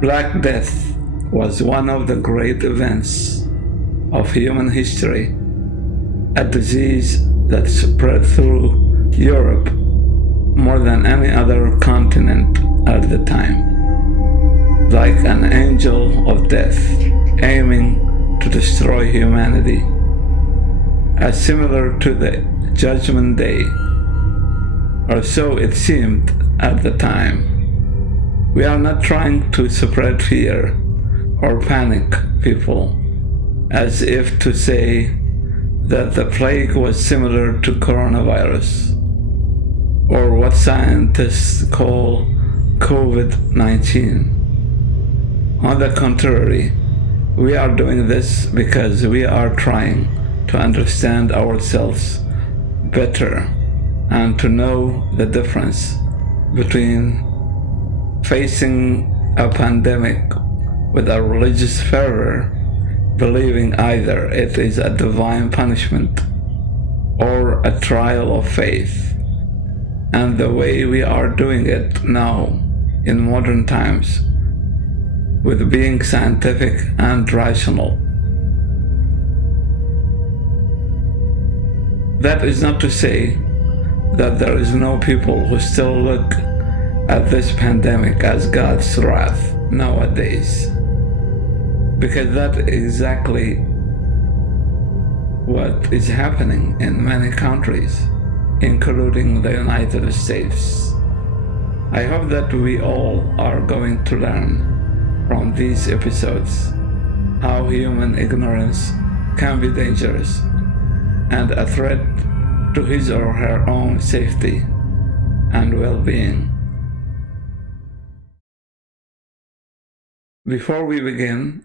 Black Death was one of the great events of human history, a disease that spread through Europe more than any other continent at the time, like an angel of death aiming to destroy humanity, as similar to the Judgment Day, or so it seemed at the time. We are not trying to spread fear or panic people, as if to say that the plague was similar to coronavirus, or what scientists call COVID-19. On the contrary, we are doing this because we are trying to understand ourselves better and to know the difference between facing a pandemic with a religious fervor, believing either it is a divine punishment or a trial of faith, and the way we are doing it now in modern times, with being scientific and rational. That is not to say that there is no people who still look at this pandemic as God's wrath nowadays, because that's exactly what is happening in many countries, including the United States. I hope that we all are going to learn from these episodes how human ignorance can be dangerous and a threat to his or her own safety and well-being. Before we begin,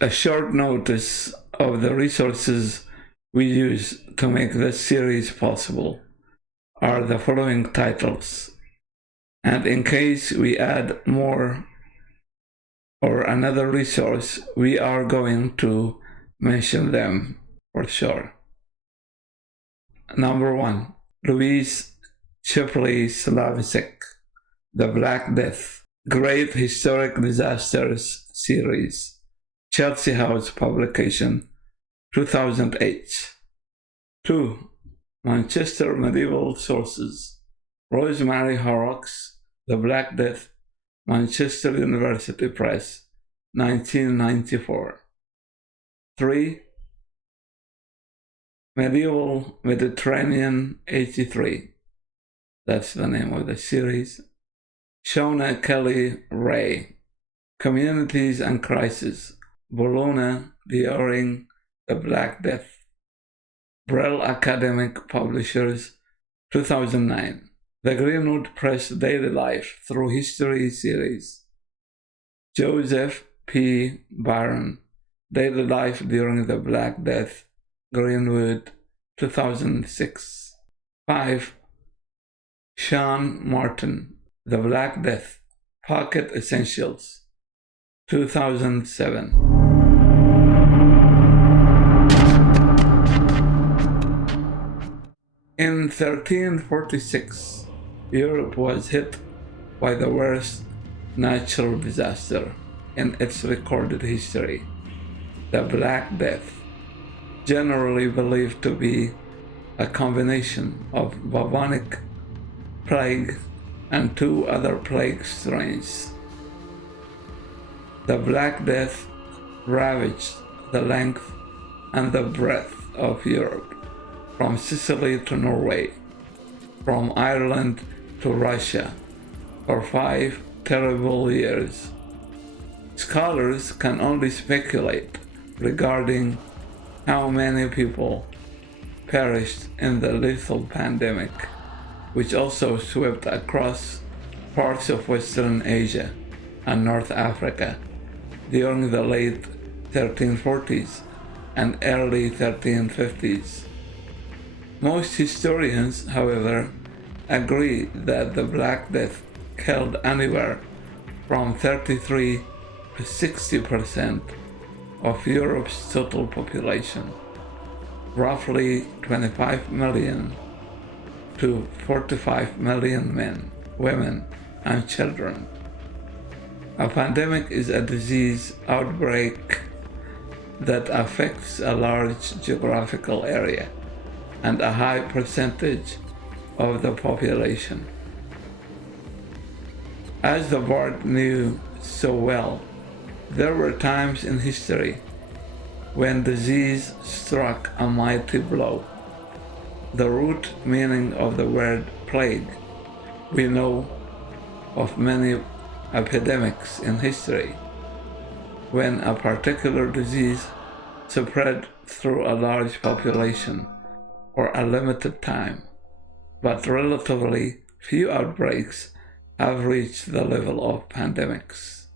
a short notice of the resources we use to make this series possible are the following titles, and in case we add more or another resource, we are going to mention them for sure. Number 1, Louise Shipley-Slavicsek, The Black Death, Great Historic Disasters Series, Chelsea House publication, 2008. 2, Manchester Medieval Sources, Rosemary Horrocks, The Black Death, Manchester University Press, 1994. 3, Medieval Mediterranean 83, that's the name of the series. Shona Kelly Ray, Communities and Crisis, Bologna during the Black Death, Brill Academic Publishers, 2009. The Greenwood Press Daily Life Through History series, Joseph P. Barron, Daily Life During the Black Death, Greenwood, 2006. 5, Sean Martin, The Black Death, Pocket Essentials, 2007. In 1346, Europe was hit by the worst natural disaster in its recorded history, the Black Death, generally believed to be a combination of bubonic plague and 2 other plague strains. The Black Death ravaged the length and the breadth of Europe, from Sicily to Norway, from Ireland to Russia, for 5 terrible years. Scholars can only speculate regarding how many people perished in the lethal pandemic, which also swept across parts of Western Asia and North Africa during the late 1340s and early 1350s. Most historians, however, agree that the Black Death killed anywhere from 33 to 60% of Europe's total population, roughly 25 million to 45 million men, women, and children. A pandemic is a disease outbreak that affects a large geographical area and a high percentage of the population. As the board knew so well, there were times in history when disease struck a mighty blow. The root meaning of the word plague. We know of many epidemics in history when a particular disease spread through a large population for a limited time, but relatively few outbreaks have reached the level of pandemics,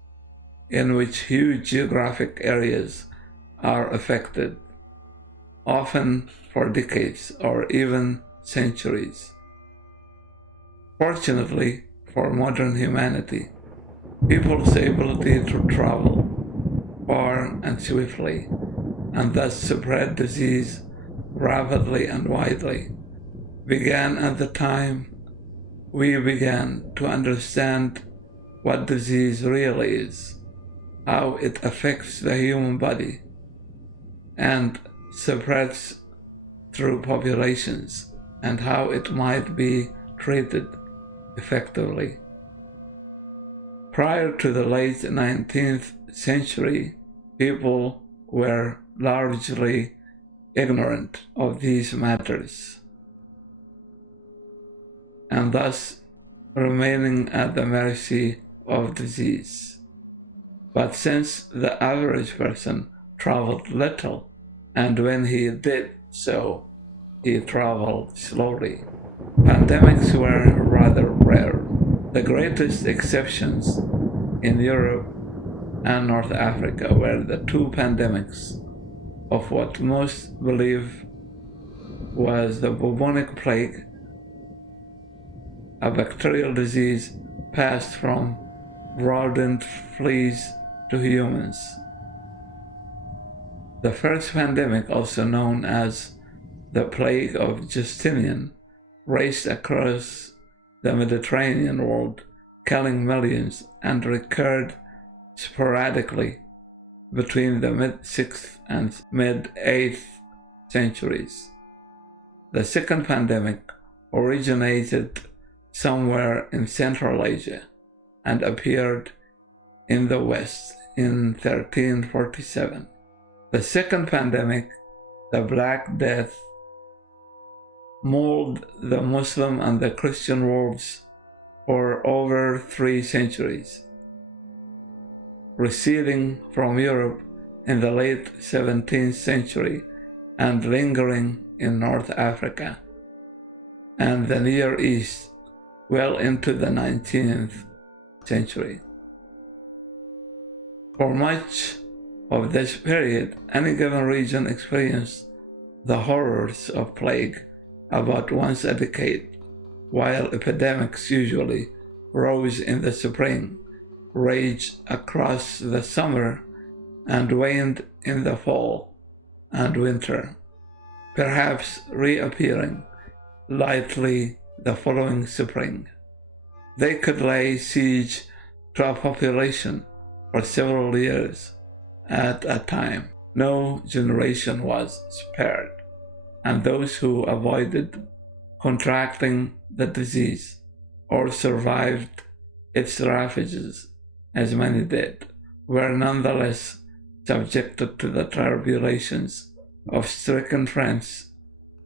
in which huge geographic areas are affected, often for decades or even centuries. Fortunately for modern humanity, people's ability to travel far and swiftly, and thus spread disease rapidly and widely, began at the time we began to understand what disease really is, how it affects the human body, and spreads through populations, and how it might be treated effectively. Prior to the late 19th century, people were largely ignorant of these matters, and thus remaining at the mercy of disease. But since the average person traveled little, and when he did so, he traveled slowly, pandemics were rather rare. The greatest exceptions in Europe and North Africa were the two pandemics of what most believe was the bubonic plague, a bacterial disease passed from rodent fleas to humans. The first pandemic, also known as the Plague of Justinian, raced across the Mediterranean world, killing millions, and recurred sporadically between the mid-6th and mid-8th centuries. The second pandemic originated somewhere in Central Asia and appeared in the West in 1347. The second pandemic, the Black Death, mauled the Muslim and the Christian worlds for over 3 centuries, receding from Europe in the late 17th century and lingering in North Africa and the Near East well into the 19th century. For much of this period, any given region experienced the horrors of plague about once a decade, while epidemics usually rose in the spring, raged across the summer, and waned in the fall and winter, perhaps reappearing lightly the following spring. They could lay siege to a population for several years at a time. No generation was spared, and those who avoided contracting the disease or survived its ravages, as many did, were nonetheless subjected to the tribulations of stricken friends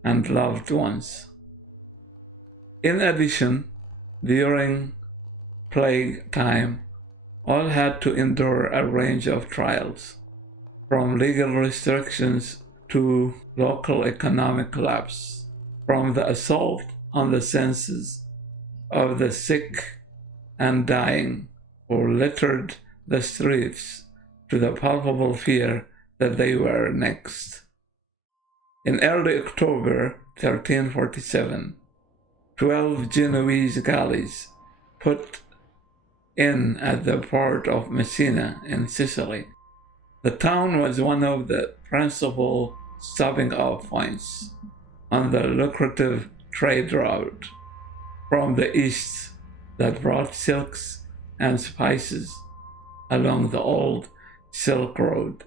and loved ones. In addition, during plague time, all had to endure a range of trials, from legal restrictions to local economic collapse, from the assault on the senses of the sick and dying who littered the streets to the palpable fear that they were next. In early October 1347, 12 Genoese galleys put in at the port of Messina in Sicily. The town was one of the principal stopping-off points on the lucrative trade route from the east that brought silks and spices along the old Silk Road,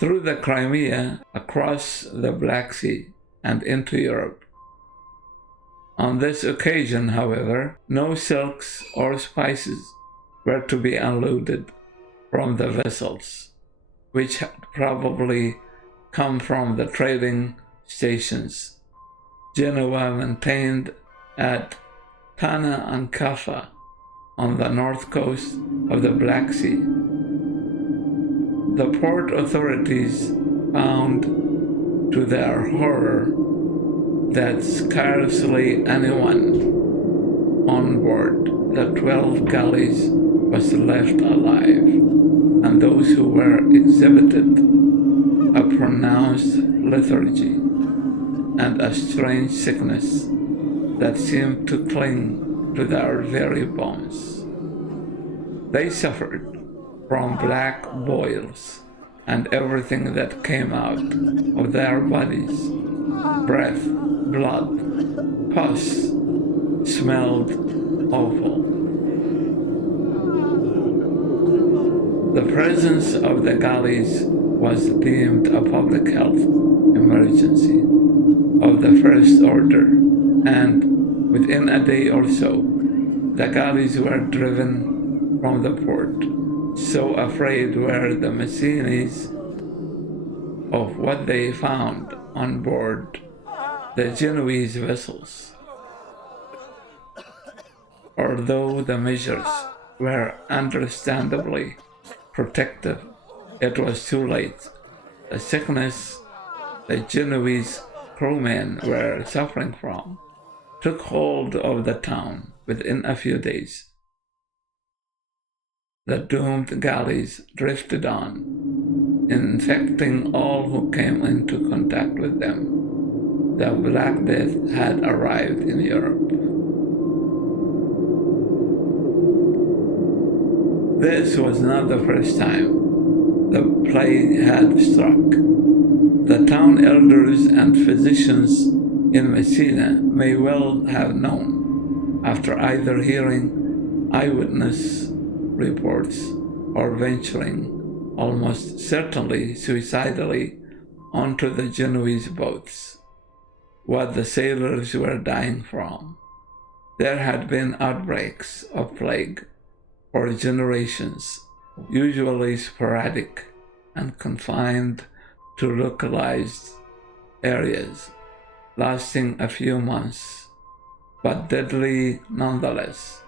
through the Crimea, across the Black Sea, and into Europe. On this occasion, however, no silks or spices were to be unloaded from the vessels, which had probably come from the trading stations Genoa maintained at Tana and Kaffa on the north coast of the Black Sea. The port authorities found, to their horror, that scarcely anyone on board the 12 galleys was left alive, and those who were exhibited a pronounced lethargy and a strange sickness that seemed to cling to their very bones. They suffered from black boils and everything that came out of their bodies, breath, blood, pus, smelled awful. The presence of the galleys was deemed a public health emergency of the first order, and within a day or so, the galleys were driven from the port. So afraid were the Messenians of what they found on board the Genoese vessels. Although the measures were understandably protective, it was too late. The sickness the Genoese crewmen were suffering from took hold of the town within a few days. The doomed galleys drifted on, infecting all who came into contact with them. The Black Death had arrived in Europe. This was not the first time the plague had struck. The town elders and physicians in Messina may well have known, after either hearing eyewitness reports or venturing, almost certainly suicidally, onto the Genoese boats, what the sailors were dying from. There had been outbreaks of plague for generations, usually sporadic and confined to localized areas, lasting a few months, but deadly nonetheless.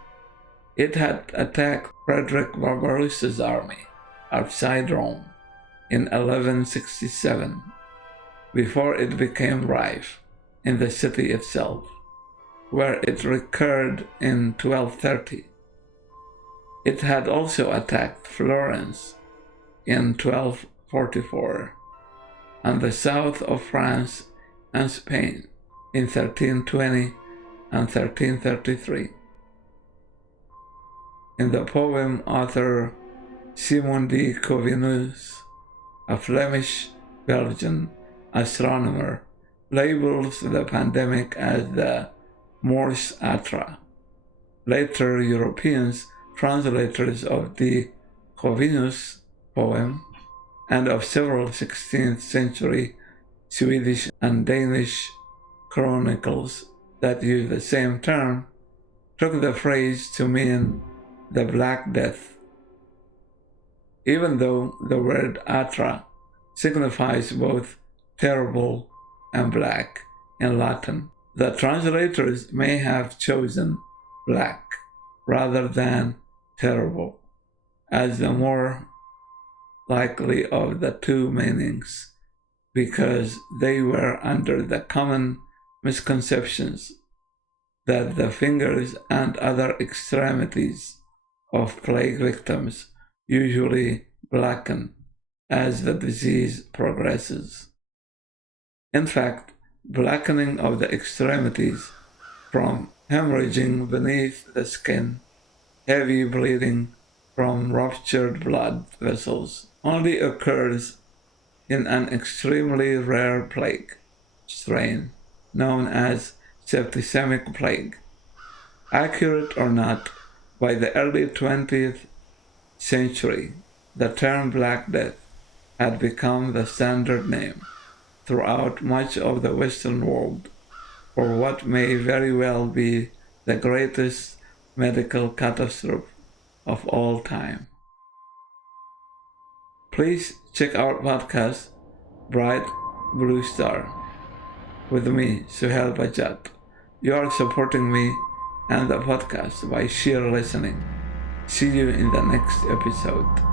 It had attacked Frederick Barbarossa's army outside Rome in 1167, before it became rife in the city itself, where it recurred in 1230. It had also attacked Florence in 1244, and the south of France and Spain in 1320 and 1333. In the poem, author Simon de Covinus, a Flemish-Belgian astronomer, labels the pandemic as the Mors Atra. Later Europeans, translators of the Covinus poem and of several 16th century Swedish and Danish chronicles that use the same term, took the phrase to mean the Black Death. Even though the word atra signifies both terrible and black in Latin, the translators may have chosen black rather than terrible as the more likely of the two meanings, because they were under the common misconceptions that the fingers and other extremities of plague victims usually blacken as the disease progresses. In fact, blackening of the extremities from hemorrhaging beneath the skin, heavy bleeding from ruptured blood vessels, only occurs in an extremely rare plague strain known as septicemic plague. Accurate or not, by the early 20th century, the term Black Death had become the standard name throughout much of the Western world for what may very well be the greatest medical catastrophe of all time. Please check our podcast, Bright Blue Star, with me, Suhail Bajat. You are supporting me and the podcast by sheer listening. See you in the next episode.